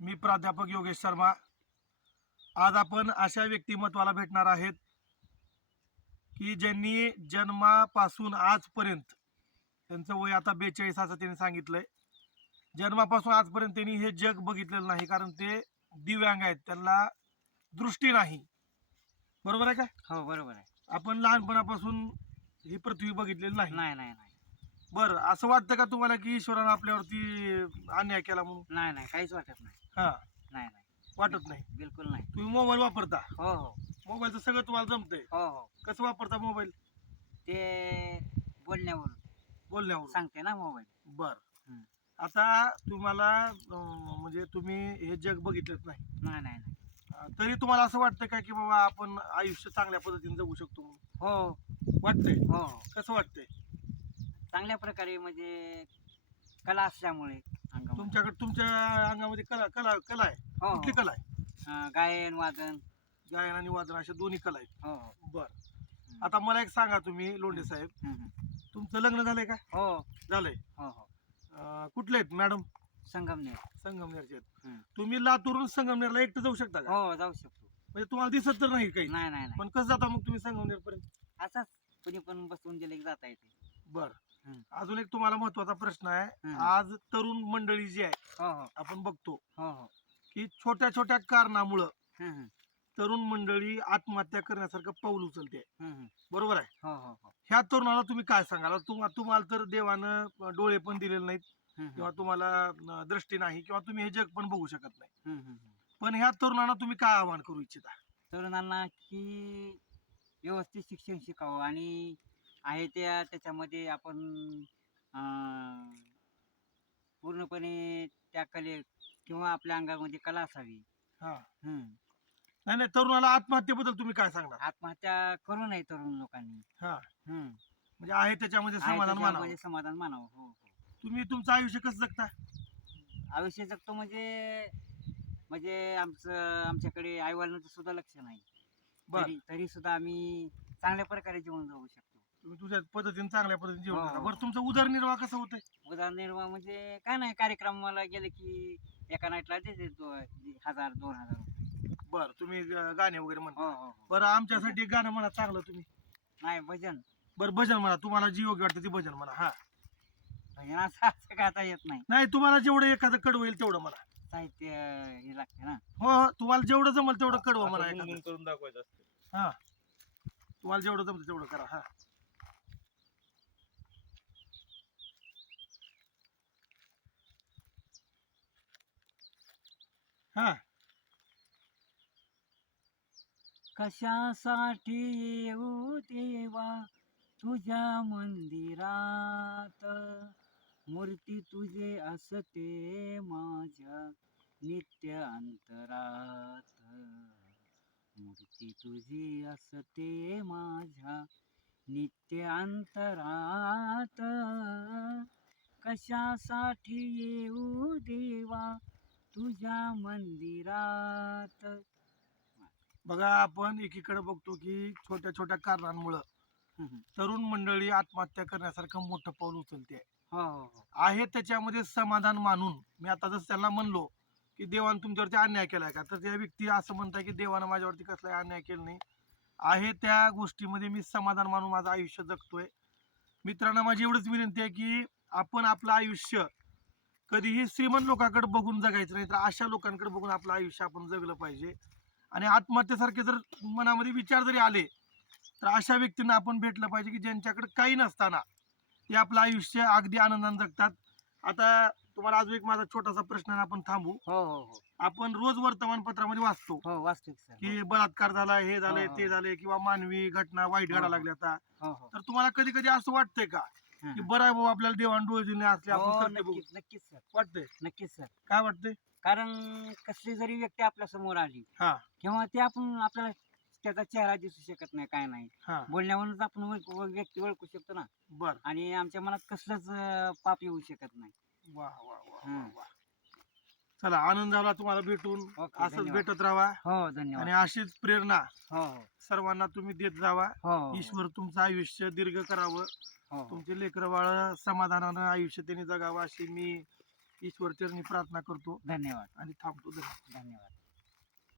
मी प्राध्यापक योगेश शर्मा. आज आपण अशा व्यक्तिमत्वाला भेटणार आहेत की ज्यांनी जन्मापासून आजपर्यंत त्यांचं वय आता बेचाळीस असं त्यांनी सांगितलंय जन्मापासून आजपर्यंत त्यांनी हे जग बघितलेलं नाही कारण ते दिव्यांग आहेत त्यांना दृष्टी नाही. बरोबर आहे का? हो बरोबर आहे. आपण लहानपणापासून ही पृथ्वी बघितलेली नाही. नाही नाही नाही. बरं असं वाटतं का तुम्हाला की ईश्वरानं आपल्यावरती अन्याय केला म्हणून? नाही नाही काहीच वाटत नाही. हा. नाही नाही. वाटत नाही. बिलकुल नाही. तुम्ही मोबाईल वापरता. हो हो. मोबाईलचं सगळं तुम्हाला जमतंय. हो हो. कसं वापरता मोबाईल? ते बोलण्यावरून. बोलण्यावर सांगते ना मोबाईल. बर. हम्म. आता तुम्हाला अं, म्हणजे तुम्ही हे जग बघितलंच नाही. नाही नाही नाही. अं, तरी तुम्हाला असं वाटतं का की बाबा आपण आयुष्य चांगल्या पद्धतीने जगू शकतो म्हणून? हो. वाटतंय? हो हो. कसं वाटतंय? चांगल्या प्रकारे म्हणजे कला असल्यामुळे तुमच्याकडे तुमच्या अंगामध्ये कला कला कला आहे. हो. कुठली कला आहे? अं, गायन वादन. गायन आणि वादन अशा दोन्ही कला आहेत. हो. हो बर आता मला एक सांगा तुम्ही लोंढे साहेब. हम्म, हम्म. तुमचं लग्न झालंय का? हो. झालंय. हो हो. अं, कुठले आहेत मॅडम? संगमनेर. संगमनेरचे आहेत. हम्म. तुम्ही लातूरून संगमनेरला एकटं जाऊ शकता का? हो जाऊ शकतो. म्हणजे तुम्हाला दिसत तर नाही काही. नाही नाही नाही. पण कसं जाता मग तुम्ही संगमनेर पर्यंत असंच. कुणी पण बसवून दिले की जाता येते. बर. अजून एक तुम्हाला महत्त्वाचा प्रश्न आहे. आज तरुण मंडळी जी आहे हो हो. आपण बघतो हो की छोट्या छोट्या कारणामुळं तरुण मंडळी आत्महत्या करण्यासारखं पाऊल उचलते. बरोबर आहे? ह्या तरुणाला तुम्ही काय सांगाल? तुम तुम्हाला तर देवानं डोळे पण दिलेले नाहीत किंवा तुम्हाला दृष्टी नाही किंवा तुम्ही हे जग पण बघू शकत नाही. पण ह्या तरुणांना तुम्ही काय आवाहन करू इच्छिता? तरुणांना की व्यवस्थित शिक्षण शिकावं आणि आहे त्या त्याच्यामध्ये आपण पूर्णपणे त्या कले किंवा आपल्या अंगामध्ये कला असावी. हा. हम्म. नाही नाही तरुणाला आत्महत्येबद्दल तुम्ही काय सांगणार? आत्महत्या करू नये तरुण लोकांनी. हा. हम्म. म्हणजे आहे त्याच्यामध्ये आहे समाधान मानावं. त्याच्यामध्ये समाधान मानावं हो हो. तुम्ही तुमचं आयुष्य कसं जगता? आयुष्य जगतो म्हणजे म्हणजे आमचं आमच्याकडे आईवडिलांचं सुद्धा लक्ष नाही. बर. तरी तरी सुद्धा आम्ही चांगल्या प्रकारे जीवन जगू शकतो. तुम्ही तुझ्या पद्धतीने चांगल्या पद्धतीने हो, जगता. हो. बरं तुमचा उदरनिर्वाह कसा होतंय? उदरनिर्वाह म्हणजे काय नाही कार्यक्रमाला गेले की एका नाईटला देते दो- हजार दोन हजार रुपये. बरं तुम्ही ग- गाणे वगैरे म्हणता. हो हो हो. बरं आमच्यासाठी एक गाणं म्हणा चांगलं तुम्ही. नाही भजन. बरं भजन म्हणा तुम्हाला जी योग्य वाटतं ती भजन म्हणा हा. भजन असं गाता येत नाही. नाही तुम्हाला जेवढं एखादं कडवं होईल तेवढं म्हणा. साहित्य हे लागते ना. हो हो तुम्हाला जेवढं जमल तेवढं कडवं म्हणा एखादं. गुणगुण करून दाखवायचं हा. तुम्हाला जेवढं जमतं तेवढं करा हा. हा. कशासाठी येऊ देवा तुझ्या मंदिरात? मूर्ती तुझे असते माझ्या नित्य अंतरात मूर्ती तुझी असते माझ्या नित्य अंतरात कशासाठी येऊ देवा तुझ्या मंदिरात. बघा आपण एकीकडे बघतो की छोट्या छोट्या कारणांमुळं. तरुण मंडळी आत्महत्या करण्यासारखं मोठं पाऊल उचलते. हो हो हो. आहे त्याच्यामध्ये समाधान मानून मी आता जसं त्यांना म्हणलो की देवानं तुमच्यावरती अन्याय केलाय का? तर त्या व्यक्ती असं म्हणताय की देवानं माझ्यावरती कसलाही अन्याय केला नाही. आहे त्या गोष्टीमध्ये मी समाधान मानून माझं आयुष्य जगतोय. मित्रांनो माझी एवढंच विनंती आहे की आपण आपलं आयुष्य कधीही श्रीमंत लोकांकडे बघून जगायचं नाही तर अशा लोकांकडे बघून आपलं आयुष्य आपण जगलं पाहिजे. आणि आत्महत्येसारखे जर मनामध्ये विचार जरी आले तर अशा व्यक्तींना आपण भेटलं पाहिजे की ज्यांच्याकडे काही नसताना ते आपलं आयुष्य अगदी आनंदाने जगतात. आता तुम्हाला अजून एक माझा छोटासा प्रश्न आहे, आपण थांबू. हो हो हो. आपण रोज वर्तमानपत्रामध्ये वाचतो हो वास्तविक सर की बलात्कार झाला हे झालंय हो, हो. ते झालंय किंवा मानवी घटना वाईट हो, घडा हो. लागल्या आता. हो हो. तर तुम्हाला कधी कधी असं वाटतंय का हं, की. बरं आहे भाऊ आपल्याला देवाण डोळे दिले असले हो, आपण करते बघू. नक्कीच नक्कीच सर. वाटतंय? नक्कीच सर. काय वाटतंय? कारण कसली जरी व्यक्ती आपल्यासमोर आली हा. किंवा ते आपण आपल्याला त्याचा चेहरा दिसू शकत नाही काय नाही. हा. बोलण्यावरूनच आपण ओळख- ओळख- व्यक्ती ओळखू शकतो ना. बर. आणि आमच्या मनात कसलंच अं, पाप येऊ शकत नाही. वा वा वा वा. वा. चला आनंद झाला तुम्हाला भेटून ओके, असंच धन्यवाद. भेटत राहा. हो आणि धन्यवाद अशीच प्रेरणा हो हो. सर्वांना तुम्ही देत जावा. हो हो, ईश्वर तुमचं आयुष्य दीर्घ करावं. तुमचे लेकरं बाळ समाधानानं आयुष्य त्यांनी जगावं अशी मी ईश्वर चरणी प्रार्थना करतो. धन्यवाद. आणि थांबतो धन्यवाद.